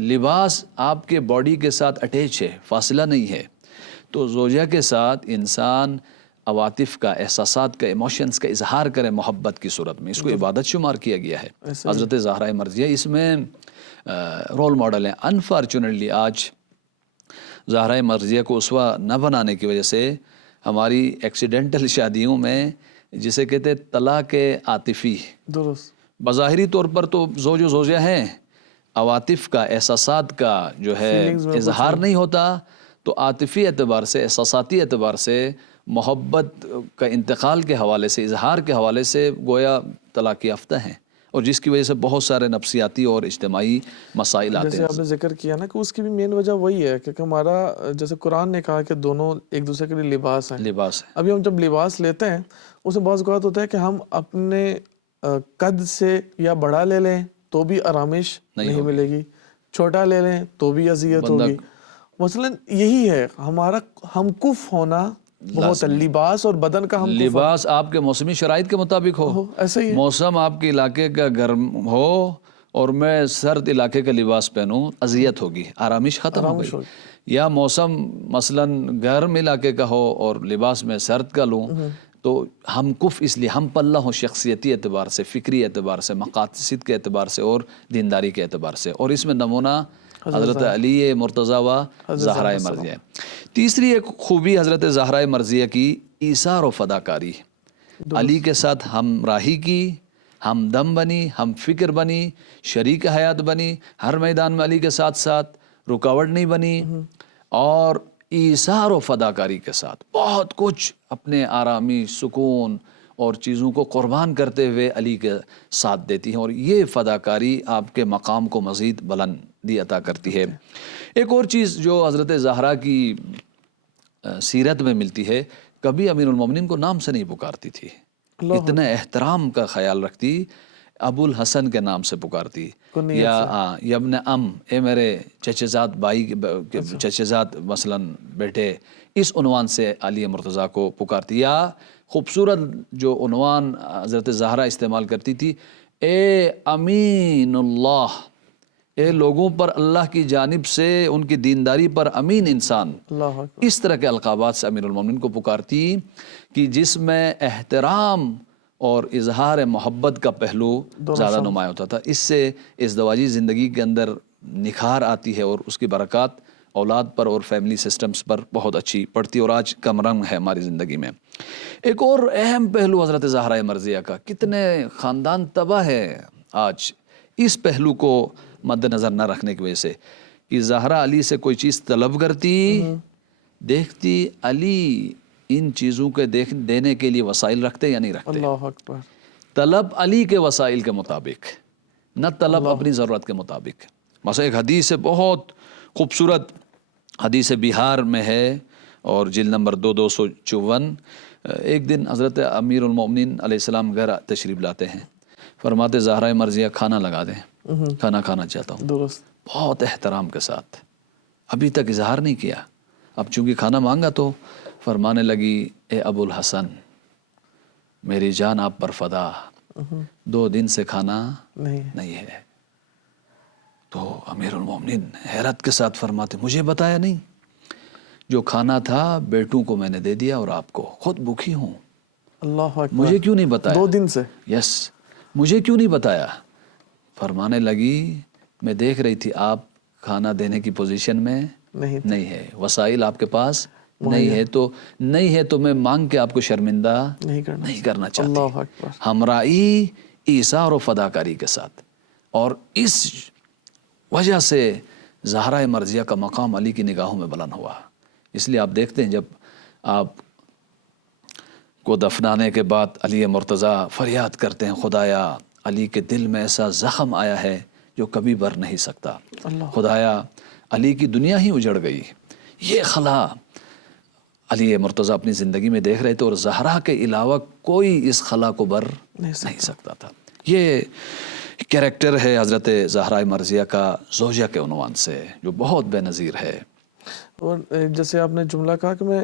لباس آپ کے باڈی کے ساتھ اٹیچ ہے، فاصلہ نہیں ہے. تو زوجہ کے ساتھ انسان عواطف کا، احساسات کا، ایموشنز کا اظہار کرے محبت کی صورت میں. اس کو عبادت شمار کیا گیا ہے. حضرت زہرا مرضیہ اس میں رول ماڈل ہیں. انفارچونیٹلی آج زہرا مرضیہ کو اسوہ نہ بنانے کی وجہ سے ہماری ایکسیڈنٹل شادیوں میں، جسے کہتے ہیں طلاق عاطفی، درست، بظاہری طور پر تو زوج و زوجہ ہیں، عواطف کا، احساسات کا جو ہے اظہار نہیں ہوتا، تو عاطفی اعتبار سے، احساساتی اعتبار سے، محبت کا انتقال کے حوالے سے، اظہار کے حوالے سے گویا طلاق یافتہ ہیں، اور جس کی وجہ سے بہت سارے نفسیاتی اور اجتماعی مسائل آتے ہیں. جیسے آپ نے ذکر کیا نا کہ اس کی بھی مین وجہ وہی ہے کہ ہمارا، جیسے قرآن نے کہا کہ دونوں ایک دوسرے کے لیے لباس ہیں. لباس ہے. ابھی ہم جب لباس لیتے ہیں، اس میں بعض اوقات ہوتا ہے کہ ہم اپنے قد سے یا بڑا لے لیں تو بھی آرامش نہیں ملے گی، چھوٹا لے لیں تو بھی اذیت ہوگی. مثلاً یہی ہے ہمارا ہم کف ہونا بہت ہے. لباس اور بدن کا ہم لباس آپ کے موسمی شرائط کے مطابق ہو. ایسا ہی موسم آپ کے علاقے کا گرم ہو اور میں سرد علاقے کا لباس پہنوں، اذیت ہوگی، آرامش ختم ہو گئی. یا موسم مثلاً گرم علاقے کا ہو اور لباس میں سرد کا لوں، تو ہم کف اس لیے ہم پلہ ہوں شخصیتی اعتبار سے، فکری اعتبار سے، مقاصد کے اعتبار سے اور دینداری کے اعتبار سے. اور اس میں نمونہ حضرت علی مرتضیٰ و زہرا مرضیہ. تیسری ایک خوبی حضرت زہرا مرضیہ کی ایثار و فداکاری. علی کے ساتھ ہمراہی کی، ہمدم بنی، ہم فکر بنی، شریک حیات بنی، ہر میدان میں علی کے ساتھ ساتھ، رکاوٹ نہیں بنی، اور ایثار و فداکاری کے ساتھ بہت کچھ اپنے آرامی، سکون اور چیزوں کو قربان کرتے ہوئے علی کے ساتھ دیتی ہیں. اور یہ فداکاری آپ کے مقام کو مزید بلندی عطا کرتی ہے. ایک اور چیز جو حضرت زہرا کی سیرت میں ملتی ہے، کبھی امیر المومنین کو نام سے نہیں پکارتی تھی، اتنے احترام کا خیال رکھتی. ابو الحسن کے نام سے پکارتی، یا ابن اے میرے چچے زاد بھائی، چچے زاد مثلاً بیٹے، اس عنوان سے علی مرتضیٰ کو پکارتی. یا خوبصورت جو عنوان حضرت زہرا استعمال کرتی تھی، اے امین اللہ، اے لوگوں پر اللہ کی جانب سے ان کی دینداری پر امین انسان. اس طرح کے القابات سے امیر المومنین کو پکارتی، کہ جس میں احترام اور اظہار محبت کا پہلو زیادہ نمایاں ہوتا تھا. اس سے ازدواجی زندگی کے اندر نکھار آتی ہے، اور اس کی برکات اولاد پر اور فیملی سسٹمز پر بہت اچھی پڑتی، اور آج کم رنگ ہے ہماری زندگی میں. ایک اور اہم پہلو حضرت زہرا مرضیہ کا، کتنے خاندان تباہ ہے آج اس پہلو کو مد نظر نہ رکھنے کی وجہ سے، کہ زہرا علی سے کوئی چیز طلب کرتی، دیکھتی علی ان چیزوں کے دینے کے لیے وسائل رکھتے یا نہیں رکھتے. اللہ اکبر. طلب علی کے وسائل کے مطابق، نہ طلب اپنی ضرورت کے مطابق. مثلا ایک حدیث ہے بہت خوبصورت، حدیث بہار میں ہے، اور جلد نمبر 254. ایک دن حضرت امیر المومنین علیہ السلام گھر تشریف لاتے ہیں. فرماتے زہرہ مرضیہ کھانا لگا دیں, کھانا کھانا چاہتا ہوں. درست. بہت احترام کے ساتھ, ابھی تک اظہار نہیں کیا. اب چونکہ کھانا مانگا تو فرمانے لگی اے ابو الحسن میری جان آپ پر فدا, 2 دن سے کھانا نہیں ہے. تو امیر المومنین حیرت کے ساتھ فرماتے مجھے بتایا نہیں, جو کھانا تھا بیٹوں کو میں نے دے دیا اور آپ کو, خود بھوکی ہوں. اللہ اکبر. مجھے کیوں نہیں بتایا 2 دن سے؟ یس, مجھے کیوں نہیں بتایا؟ فرمانے لگی میں دیکھ رہی تھی آپ کھانا دینے کی پوزیشن میں نہیں ہے, وسائل آپ کے پاس نہیں ہے تو میں مانگ کے آپ کو شرمندہ نہیں کرنا چاہتی. اللہ اکبر. ہمرائی ایثار و فداکاری کے ساتھ. اور اس وجہ سے زہرہ مرضیہ کا مقام علی کی نگاہوں میں بلند ہوا. اس لیے آپ دیکھتے ہیں جب آپ کو دفنانے کے بعد علی مرتضیٰ فریاد کرتے ہیں خدایا علی کے دل میں ایسا زخم آیا ہے جو کبھی بھر نہیں سکتا, خدایا علی کی دنیا ہی اجڑ گئی. یہ خلا علی مرتضیٰ اپنی زندگی میں دیکھ رہے تھے اور زہرا کے علاوہ کوئی اس خلا کو بھر نہیں سکتا تھا. یہ کریکٹر ہے حضرت زہرہ مرضیہ کا زوجہ کے عنوان سے جو بہت بے نظیر ہے. اور جیسے آپ نے جملہ کہا کہ میں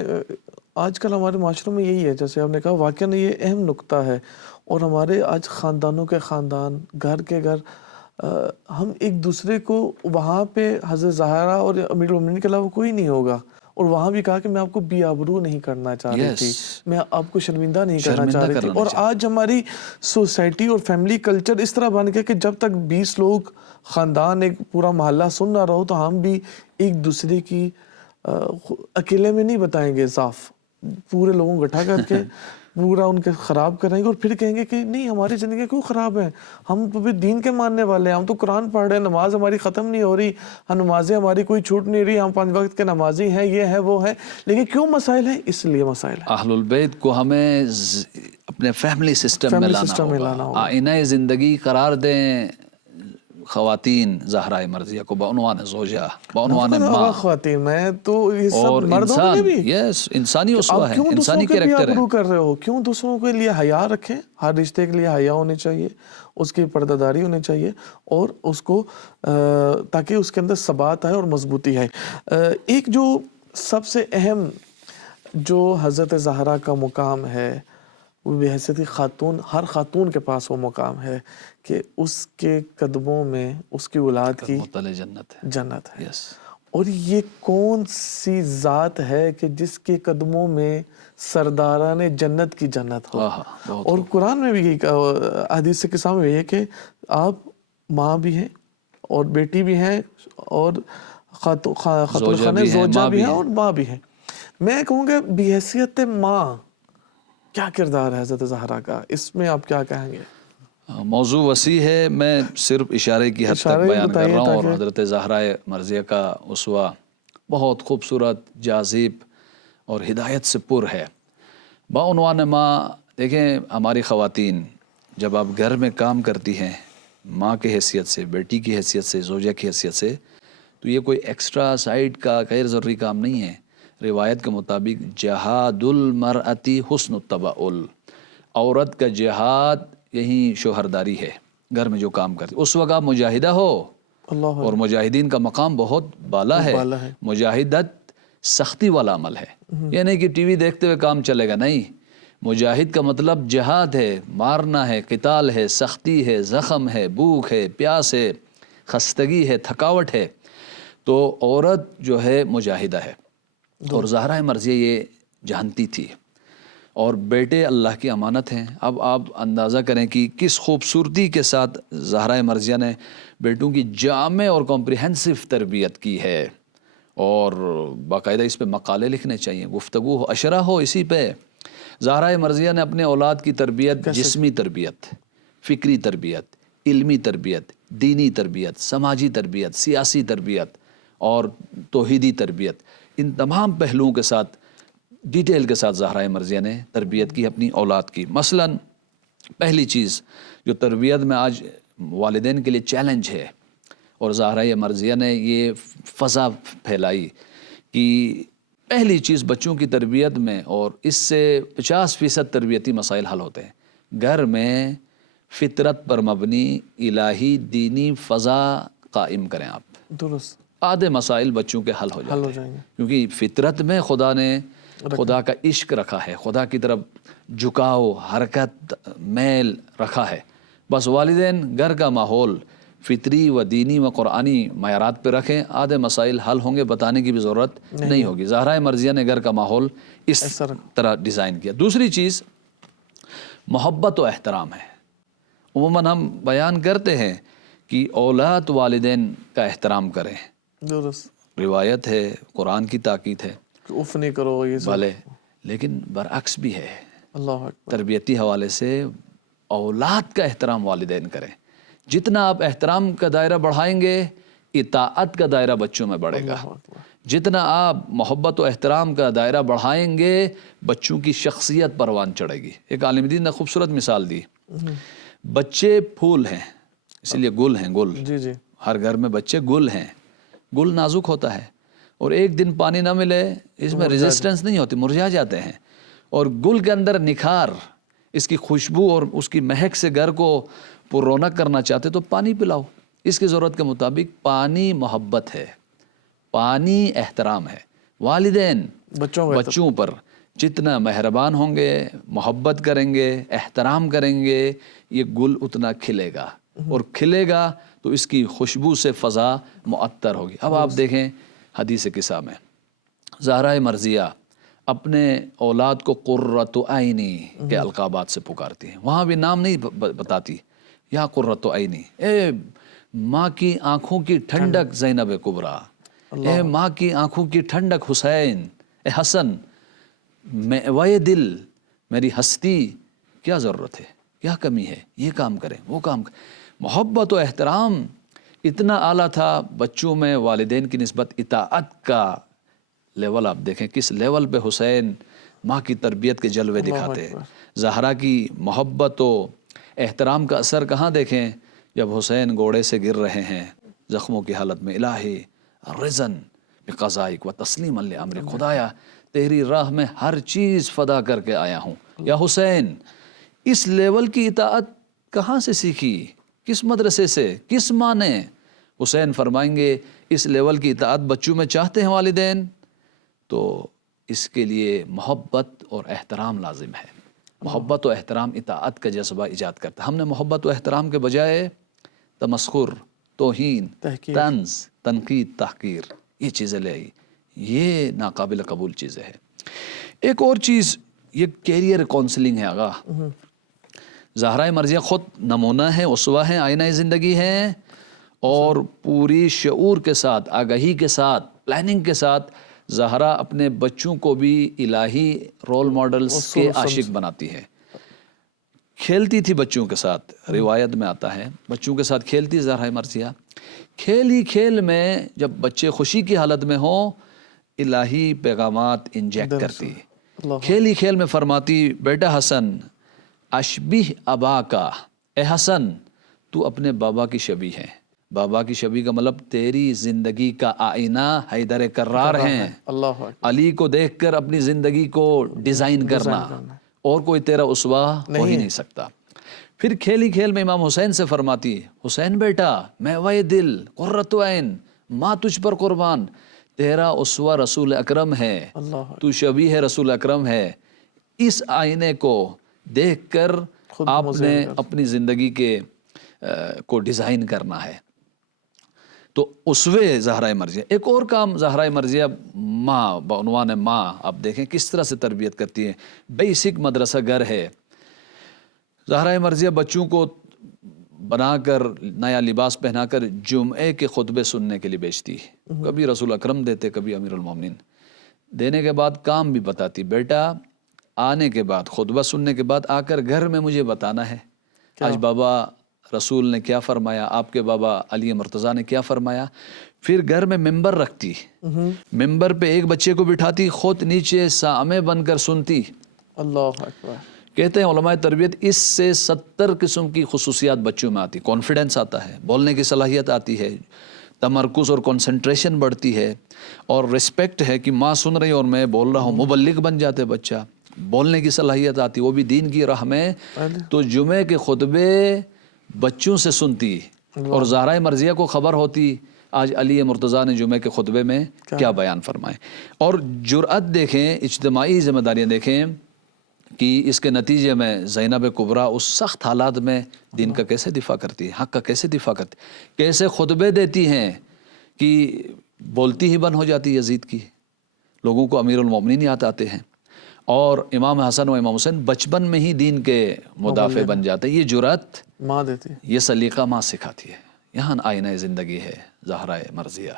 آج کل ہمارے معاشرے میں یہی ہے, جیسے آپ نے کہا واقعاً یہ اہم نقطہ ہے. اور ہمارے آج خاندانوں کے خاندان, گھر کے گھر, ہم ایک دوسرے کو وہاں پہ حضرت زہرا اور امیر المومنین کے علاوہ کوئی نہیں ہوگا. اور وہاں بھی کہا کہ میں آپ کو بے آبرو نہیں کرنا چاہ رہی تھی, میں آپ کو شرمندہ نہیں کرنا چاہ رہی تھی. اور آج ہماری سوسائٹی اور فیملی کلچر اس طرح بن گیا کہ جب تک 20 لوگ خاندان ایک پورا محلہ سن نہ رہو تو ہم بھی ایک دوسرے کی اکیلے میں نہیں بتائیں گے صاف, پورے لوگوں اکٹھا کر کے پورا ان کے خراب کریں گے اور پھر کہیں گے کہ نہیں ہماری زندگی کیوں خراب ہے, ہم تو بھی دین کے ماننے والے ہیں, ہم تو قرآن پڑھ رہے ہیں, نماز ہماری ختم نہیں ہو رہی, نمازیں ہماری کوئی چھوٹ نہیں رہی, ہم 5 وقت کے نمازی ہیں, یہ ہے وہ ہے. لیکن کیوں مسائل ہیں؟ اس لیے مسائل ہیں. اہل البیت کو ہمیں اپنے فیملی سسٹم میں لانا ہوگا. آئینہ زندگی قرار دیں خواتین زہرہ مرضیہ کو بعنوان زوجہ, بعنوان ماں. خواتین میں تو یہ سب اور مردوں نے بھی انسانی اسوہ ہے, انسانی کریکٹر ہے. کر رہے ہو کیوں دوسروں کے لیے حیا رکھیں, ہر رشتے کے لیے حیا ہونی چاہیے, اس کی پردہ داری ہونی چاہیے, اور اس کو تاکہ اس کے اندر ثبات آئے اور مضبوطی آئے. ایک جو سب سے اہم جو حضرت زہرا کا مقام ہے وہ بحیثیت خاتون, ہر خاتون کے پاس وہ مقام ہے کہ اس کے قدموں میں اس کی اولاد کی جنت ہے. اور یہ کون سی ذات ہے کہ جس کے قدموں میں سرداران جنت کی جنت ہو. اور قرآن میں بھی یہی حدیث کے سامنے یہ ہے کہ آپ ماں بھی ہیں اور بیٹی بھی ہیں اور خاتون زوجہ بھی ہیں اور ماں بھی ہیں. میں کہوں گا بحیثیت ماں کیا کردار ہے حضرت زہرا کا, اس میں آپ کیا کہیں گے؟ موضوع وسیع ہے, میں صرف اشارے کی حد تک بیان کر رہا ہوں. اور حضرت زہرہ مرضیہ کا اسوہ بہت خوبصورت, جاذب اور ہدایت سے پر ہے. بعنوان ماں دیکھیں, ہماری خواتین جب آپ گھر میں کام کرتی ہیں ماں کی حیثیت سے, بیٹی کی حیثیت سے, زوجہ کی حیثیت سے, تو یہ کوئی ایکسٹرا سائڈ کا غیر ضروری کام نہیں ہے. روایت کے مطابق جہاد المرأتی حسن التباؤل, عورت کا جہاد یہی شوہرداری ہے, گھر میں جو کام کرتی. اس وقت آپ مجاہدہ ہو, اور مجاہدین کا مقام بہت بالا ہے. مجاہدت سختی والا عمل ہے, یہ نہیں کہ ٹی وی دیکھتے ہوئے کام چلے گا, نہیں. مجاہد کا مطلب جہاد ہے, مارنا ہے, قتال ہے, سختی ہے, زخم ہے, بھوک ہے, پیاس ہے, خستگی ہے, تھکاوٹ ہے. تو عورت جو ہے مجاہدہ ہے, اور زہرہ مرضیہ یہ جانتی تھی. اور بیٹے اللہ کی امانت ہیں. اب آپ اندازہ کریں کہ کس خوبصورتی کے ساتھ زہرہ مرضیہ نے بیٹوں کی جامع اور کمپریہنسو تربیت کی ہے, اور باقاعدہ اس پہ مقالے لکھنے چاہیے, گفتگو ہو, اشرہ ہو اسی پہ. زہرہ مرضیہ نے اپنے اولاد کی تربیت, جسمی تربیت, فکری تربیت, علمی تربیت, دینی تربیت, سماجی تربیت, سیاسی تربیت اور توحیدی تربیت, ان تمام پہلوؤں کے ساتھ ڈیٹیل کے ساتھ زہرہ مرضیہ نے تربیت کی اپنی اولاد کی. مثلاً پہلی چیز جو تربیت میں آج والدین کے لیے چیلنج ہے, اور زہرہ مرضیہ نے یہ فضا پھیلائی کہ پہلی چیز بچوں کی تربیت میں، اور اس سے 50% تربیتی مسائل حل ہوتے ہیں، گھر میں فطرت پر مبنی الہی دینی فضا قائم کریں آپ، درست، آدھے مسائل بچوں کے حل ہو جاتے ہیں، کیونکہ فطرت میں خدا نے خدا کا عشق رکھا ہے، خدا کی طرف جھکاؤ، حرکت، میل رکھا ہے۔ بس والدین گھر کا ماحول فطری و دینی و قرآنی معیارات پہ رکھیں، آدھے مسائل حل ہوں گے، بتانے کی بھی ضرورت نہیں ہوگی۔ زہرا مرضیہ نے گھر کا ماحول اس طرح ڈیزائن کیا۔ دوسری چیز محبت و احترام ہے۔ عموماً ہم بیان کرتے ہیں کہ اولاد والدین کا احترام کریں، درست، روایت ہے، قرآن کی تاکید ہے، اف نہیں کرو یہ سب، بھلے، لیکن برعکس بھی ہے۔ اللہ اکبر، تربیتی حوالے سے اولاد کا احترام والدین کریں۔ جتنا آپ احترام کا دائرہ بڑھائیں گے، اطاعت کا دائرہ بچوں میں بڑھے گا۔ جتنا آپ محبت و احترام کا دائرہ بڑھائیں گے، بچوں کی شخصیت پروان چڑھے گی۔ ایک عالم دین نے خوبصورت مثال دی، بچے پھول ہیں، اس لیے گل ہیں، گل، جی جی، ہر گھر میں بچے گل ہیں، گل نازک ہوتا ہے، اور ایک دن پانی نہ ملے اس میں ریزسٹنس نہیں ہوتی، مرجھا جاتے ہیں، اور گل کے اندر نکھار، اس کی خوشبو اور اس کی مہک سے گھر کو پر رونق کرنا چاہتے تو پانی پلاؤ، اس کی ضرورت کے مطابق۔ پانی محبت ہے، پانی احترام ہے۔ والدین بچوں پر جتنا مہربان ہوں گے، محبت کریں گے، احترام کریں گے، یہ گل اتنا کھلے گا، اور کھلے گا تو اس کی خوشبو سے فضا معطر ہوگی۔ اب آپ دیکھیں حدیث قصہ میں زہرا مرضیہ اپنے اولاد کو قرۃ عینی کے القابات سے پکارتی ہیں، وہاں بھی نام نہیں بتاتی، یا قرۃ عینی، اے ماں کی آنکھوں کی ٹھنڈک زینب کبریٰ، اے ماں کی آنکھوں کی ٹھنڈک حسین، اے حسن، وے دل، میری ہستی، کیا ضرورت ہے، کیا کمی ہے، یہ کام کریں، وہ کام کریں۔ محبت و احترام اتنا اعلیٰ تھا بچوں میں، والدین کی نسبت اطاعت کا لیول آپ دیکھیں کس لیول پہ حسین ماں کی تربیت کے جلوے دکھاتے ہیں۔ زہرا کی محبت و احترام کا اثر کہاں دیکھیں، جب حسین گھوڑے سے گر رہے ہیں زخموں کی حالت میں، الہی رضن بقضائک و تسلیما لامرک، خدایا تیری راہ میں ہر چیز فدا کر کے آیا ہوں۔ یا حسین، اس لیول کی اطاعت کہاں سے سیکھی، کس مدرسے سے، کس ماں نے؟ حسین فرمائیں گے اس لیول کی اطاعت بچوں میں چاہتے ہیں والدین تو اس کے لیے محبت اور احترام لازم ہے۔ محبت و احترام اطاعت کا جذبہ ایجاد کرتا ہے۔ ہم نے محبت و احترام کے بجائے تمسخر، توہین، طنز، تنقید، تحقیر، یہ چیزیں لے آئی، یہ ناقابل قبول چیزیں ہیں۔ ایک اور چیز، یہ کیریئر کونسلنگ ہے آغا۔ زہرا مرضیہ خود نمونہ ہے، اسوہ ہیں، آئینہ زندگی ہیں، اور پوری شعور کے ساتھ، آگہی کے ساتھ، پلاننگ کے ساتھ زہرا اپنے بچوں کو بھی الہی رول ماڈلز کے عاشق بناتی ہے۔ کھیلتی تھی بچوں کے ساتھ، روایت میں آتا ہے بچوں کے ساتھ کھیلتی زہرا مرضیہ، کھیل ہی کھیل میں جب بچے خوشی کی حالت میں ہوں الہی پیغامات انجیکٹ کرتی، کھیل ہی کھیل میں فرماتی، بیٹا حسن اشبہ ابا کا، اے حسن تو اپنے بابا کی شبیہ ہے۔ بابا کی شبیہ کا مطلب تیری زندگی کا آئینہ حیدر کرار ہیں، علی کو دیکھ کر اپنی زندگی کو ڈیزائن کرنا، اور کوئی تیرا اسوہ ہو ہی نہیں سکتا۔ پھر کھیلی کھیل میں امام حسین سے فرماتی، حسین بیٹا میں وے دل، قرۃ عین، ماں تجھ پر قربان، تیرا اسوہ رسول اکرم ہے، تو شبیہ رسول اکرم ہے، اس آئینے کو دیکھ کر آپ نے اپنی زندگی کے کو ڈیزائن کرنا ہے۔ تو اسوے زہرا مرضیہ۔ ایک اور کام زہرا مرضیہ ماں، بعنوان ماں، آپ دیکھیں کس طرح سے تربیت کرتی ہیں۔ بیسک مدرسہ گھر ہے، زہرا مرضیہ بچوں کو بنا کر نیا لباس پہنا کر جمعے کے خطبے سننے کے لیے بیچتی، کبھی رسول اکرم دیتے، کبھی امیر المومنین، دینے کے بعد کام بھی بتاتی، بیٹا آنے کے بعد خطبہ سننے کے بعد آ کر گھر میں مجھے بتانا ہے آج بابا رسول نے کیا فرمایا، آپ کے بابا علی مرتضیٰ نے کیا فرمایا۔ پھر گھر میں ممبر رکھتی، ممبر پہ ایک بچے کو بٹھاتی، خود نیچے سامع بن کر سنتی۔ اللہ اکبر۔ کہتے ہیں علماء تربیت اس سے 70 قسم کی خصوصیات بچوں میں آتی، کانفیڈنس آتا ہے، بولنے کی صلاحیت آتی ہے، تمرکز اور کنسنٹریشن بڑھتی ہے، اور رسپیکٹ ہے کہ ماں سن رہی اور میں بول رہا ہوں، مبلغ بن جاتے بچہ، بولنے کی صلاحیت آتی، وہ بھی دین کی راہ میں. تو جمعے کے خطبے بچوں سے سنتی، اور زہرا مرضیہ کو خبر ہوتی آج علی مرتضیٰ نے جمعے کے خطبے میں کیا بیان فرمائے. اور جرأت دیکھیں، اجتماعی ذمہ داریاں دیکھیں کہ اس کے نتیجے میں زینب کبریٰ اس سخت حالات میں دین کا کیسے دفاع کرتی ہے، حق کا کیسے دفاع کرتی، کیسے خطبے دیتی ہیں کہ بولتی ہی بند ہو جاتی یزید کی، لوگوں کو امیر المومنین یاد آتے ہیں. اور امام حسن و امام حسین بچپن میں ہی دین کے مدافع بن جاتے. یہ جرأت ماں دیتی ہے، یہ سلیقہ ماں سکھاتی ہے. یہاں آئینہ زندگی ہے زہرا مرضیہ.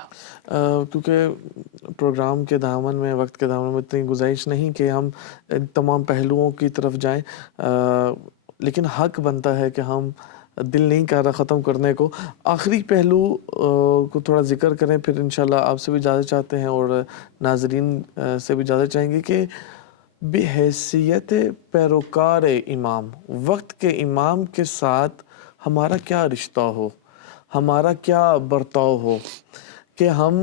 کیونکہ پروگرام کے دامن میں، وقت کے دامن میں اتنی گزارش نہیں کہ ہم تمام پہلوؤں کی طرف جائیں، لیکن حق بنتا ہے کہ ہم دل نہیں کر رہا ختم کرنے کو. آخری پہلو کو تھوڑا ذکر کریں، پھر انشاءاللہ آپ سے بھی اجازت چاہتے ہیں اور ناظرین سے بھی اجازت چاہیں گے کہ بحیثیت پیروکار امام، وقت کے امام کے ساتھ ہمارا کیا رشتہ ہو، ہمارا کیا برتاؤ ہو، کہ ہم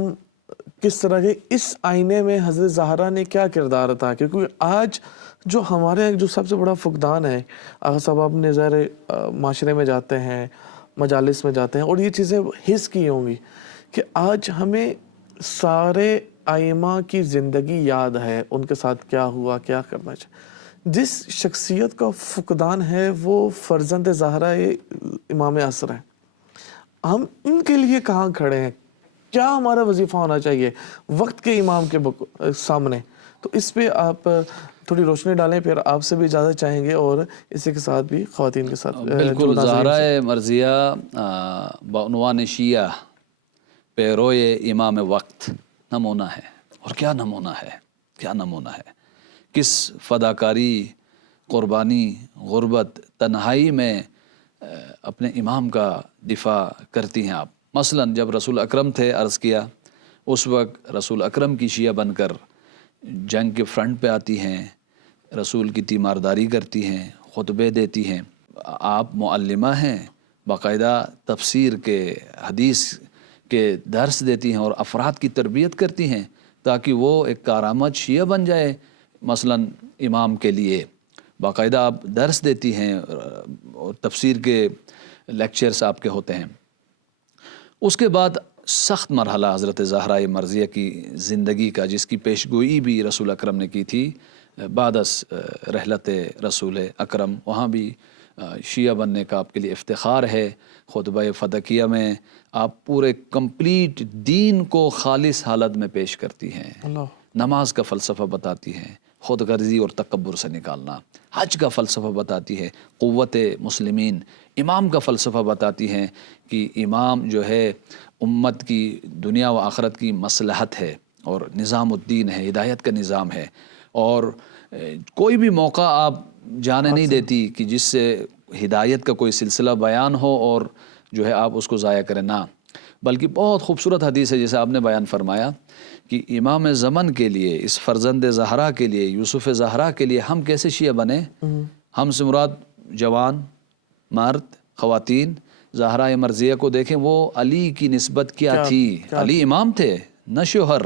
کس طرح کے اس آئینے میں حضرت زہرا نے کیا کردار ادا کیا. کیونکہ آج جو ہمارے جو سب سے بڑا فقدان ہے، آغا صاحب آپ نے ظاہر معاشرے میں جاتے ہیں، مجالس میں جاتے ہیں اور یہ چیزیں حس کی ہوں گی کہ آج ہمیں سارے ائمہ کی زندگی یاد ہے، ان کے ساتھ کیا ہوا، کیا کرنا چاہیے. جس شخصیت کا فقدان ہے وہ فرزند زہرا امام عصر ہے. ہم ان کے لیے کہاں کھڑے ہیں، کیا ہمارا وظیفہ ہونا چاہیے وقت کے امام کے سامنے. تو اس پہ آپ تھوڑی روشنی ڈالیں، پھر آپ سے بھی اجازت چاہیں گے اور اسی کے ساتھ بھی خواتین کے ساتھ. بالکل، زہرا مرضیہ بعنوان شیعہ پیروئے امام وقت نمونہ ہے. اور کیا نمونہ ہے، کیا نمونہ ہے. کس فداکاری، قربانی، غربت، تنہائی میں اپنے امام کا دفاع کرتی ہیں آپ. مثلا جب رسول اکرم تھے، عرض کیا، اس وقت رسول اکرم کی شیعہ بن کر جنگ کے فرنٹ پہ آتی ہیں، رسول کی تیمارداری کرتی ہیں، خطبے دیتی ہیں. آپ معلمہ ہیں، باقاعدہ تفسیر کے، حدیث کے درس دیتی ہیں اور افراد کی تربیت کرتی ہیں تاکہ وہ ایک کارآمد شیعہ بن جائے. مثلا امام کے لیے باقاعدہ آپ درس دیتی ہیں اور تفسیر کے لیکچرز آپ کے ہوتے ہیں. اس کے بعد سخت مرحلہ حضرت زہرا مرضیہ کی زندگی کا، جس کی پیشگوئی بھی رسول اکرم نے کی تھی بعد از رحلت رسول اکرم. وہاں بھی شیعہ بننے کا آپ کے لیے افتخار ہے. خطبہ فدکیہ میں آپ پورے کمپلیٹ دین کو خالص حالت میں پیش کرتی ہیں. نماز کا فلسفہ بتاتی ہیں، خود غرضی اور تکبر سے نکالنا. حج کا فلسفہ بتاتی ہے، قوت مسلمین. امام کا فلسفہ بتاتی ہیں کہ امام جو ہے امت کی دنیا و آخرت کی مصلحت ہے اور نظام الدین ہے، ہدایت کا نظام ہے. اور کوئی بھی موقع آپ جانے نہیں دیتی کہ جس سے ہدایت کا کوئی سلسلہ بیان ہو اور جو ہے آپ اس کو ضائع کریں. نہ، بلکہ بہت خوبصورت حدیث ہے جیسے آپ نے بیان فرمایا کہ امام زمن کے لیے، اس فرزند زہرا کے لیے، یوسف زہرا کے لیے ہم کیسے شیعہ بنے. ہم سے مراد جوان، مرد، خواتین. زہرا مرضیہ کو دیکھیں، وہ علی کی نسبت کیا تھی. علی امام تھے نہ شوہر.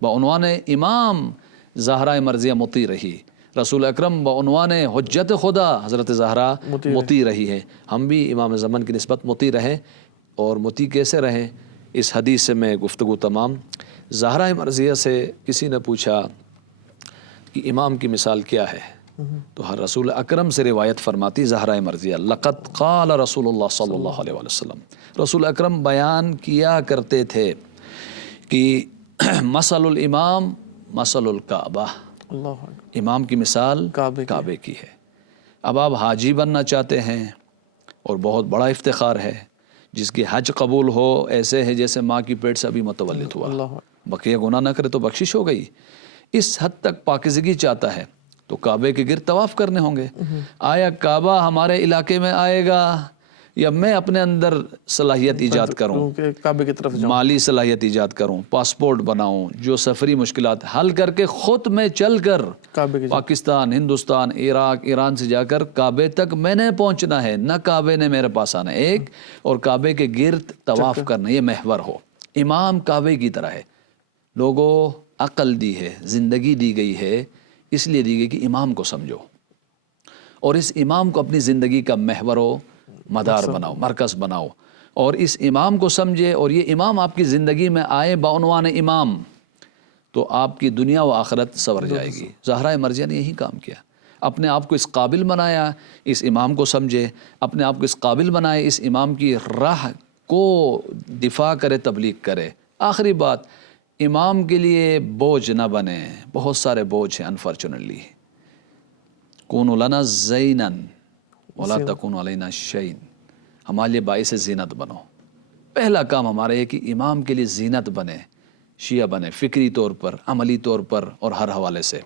بعنوان امام زہرا مرضیہ مطیع رہی. رسول اکرم بعنوان حجت خدا حضرت زہرا مطیع رہی ہے. ہم بھی امام زمن کی نسبت مطیع رہے. اور مطیع کیسے رہے، اس حدیث سے میں گفتگو تمام. زہرا مرضیہ سے کسی نے پوچھا کہ امام کی مثال کیا ہے، تو ہر رسول اکرم سے روایت فرماتی زہرا مرضیہ، لقد قال رسول اللہ صلی اللہ علیہ وسلم، رسول اکرم بیان کیا کرتے تھے کہ مثل الامام مثل الکعبہ، امام کی مثال کعبے کی ہے. اب آپ حاجی بننا چاہتے ہیں اور بہت بڑا افتخار ہے، جس کی حج قبول ہو ایسے ہے جیسے ماں کی پیٹ سے ابھی متولد ہوا، بقیہ گناہ نہ کرے تو بخشش ہو گئی. اس حد تک پاکیزگی چاہتا ہے تو کعبے کے گرد طواف کرنے ہوں گے. آیا کعبہ ہمارے علاقے میں آئے گا یا میں اپنے اندر صلاحیت ایجاد کروں، کعبے کی طرف مالی صلاحیت ایجاد کروں، پاسپورٹ بناؤں، جو سفری مشکلات حل کر کے خود میں چل کر پاکستان، ہندوستان، عراق، ایران سے جا کر کعبے تک میں نے پہنچنا ہے، نہ کعبے نے میرے پاس آنا ہے. ایک اور کعبے کے گرد طواف کرنا، یہ محور ہو. امام کعبے کی طرح ہے. لوگوں عقل دی ہے، زندگی دی گئی ہے، اس لیے دی گئی کہ امام کو سمجھو اور اس امام کو اپنی زندگی کا محور و مدار بناؤ، مرکز بناؤ، اور اس امام کو سمجھے اور یہ امام آپ کی زندگی میں آئے بعنوان امام تو آپ کی دنیا و آخرت سنور جائے گی. زہرا مرضیہ نے یہی کام کیا، اپنے آپ کو اس قابل بنایا اس امام کو سمجھے، اپنے آپ کو اس قابل بنائے اس امام کی راہ کو دفاع کرے، تبلیغ کرے. آخری بات، امام کے لیے بوجھ نہ بنے. بہت سارے بوجھ ہیں انفارچونیٹلی. کونوا لنا زینا ولا تکونوا علینا شیئا. ہمارے لیے باعث زینت بنو. پہلا کام ہمارا یہ کہ امام کے لیے زینت بنے، شیعہ بنے، فکری طور پر، عملی طور پر اور ہر حوالے سے.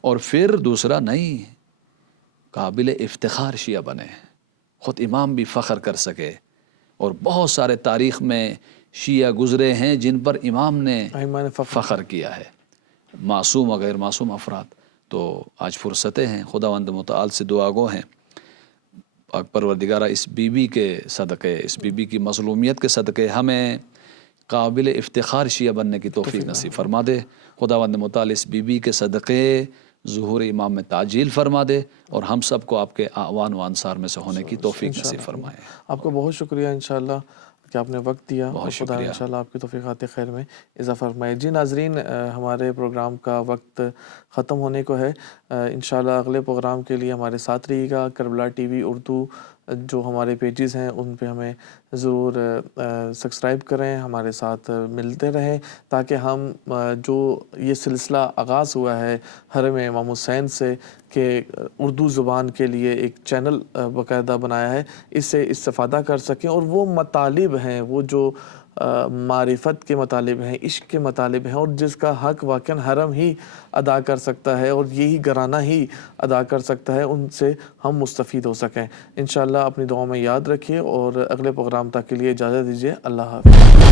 اور پھر دوسرا نہیں، قابل افتخار شیعہ بنے، خود امام بھی فخر کر سکے. اور بہت سارے تاریخ میں شیعہ گزرے ہیں جن پر امام نے فخر کیا ہے، معصوم و غیر معصوم افراد. تو آج فرصتیں ہیں، خداوند متعال سے دعا گو ہیں پروردگارہ اس بی بی کے صدقے، اس بی بی کی مظلومیت کے صدقے ہمیں قابل افتخار شیعہ بننے کی توفیق نصیب فرما دے. خداوند متعال اس بی بی کے صدقے ظہور امام میں تعجیل فرما دے اور ہم سب کو آپ کے اعوان و انصار میں سے ہونے کی توفیق نصیب فرمائے. آپ کو بہت شکریہ انشاءاللہ کہ آپ نے وقت دیا، اور خدا شکریہ. انشاءاللہ آپ کی توفیقات خیر میں اضافہ فرمائے. جی ناظرین، ہمارے پروگرام کا وقت ختم ہونے کو ہے. انشاءاللہ اگلے پروگرام کے لیے ہمارے ساتھ رہیے گا. کربلا ٹی وی اردو جو ہمارے پیجز ہیں ان پہ ہمیں ضرور سبسکرائب کریں، ہمارے ساتھ ملتے رہیں تاکہ ہم جو یہ سلسلہ آغاز ہوا ہے حرم امام حسین سے کہ اردو زبان کے لیے ایک چینل باقاعدہ بنایا ہے، اس سے استفادہ کر سکیں. اور وہ مطالب ہیں، وہ جو معرفت کے مطالب ہیں، عشق کے مطالب ہیں، اور جس کا حق واقعاً حرم ہی ادا کر سکتا ہے اور یہی گھرانہ ہی ادا کر سکتا ہے، ان سے ہم مستفید ہو سکیں. انشاءاللہ اپنی دعاؤں میں یاد رکھیے اور اگلے پروگرام تک کے لیے اجازت دیجیے. اللہ حافظ.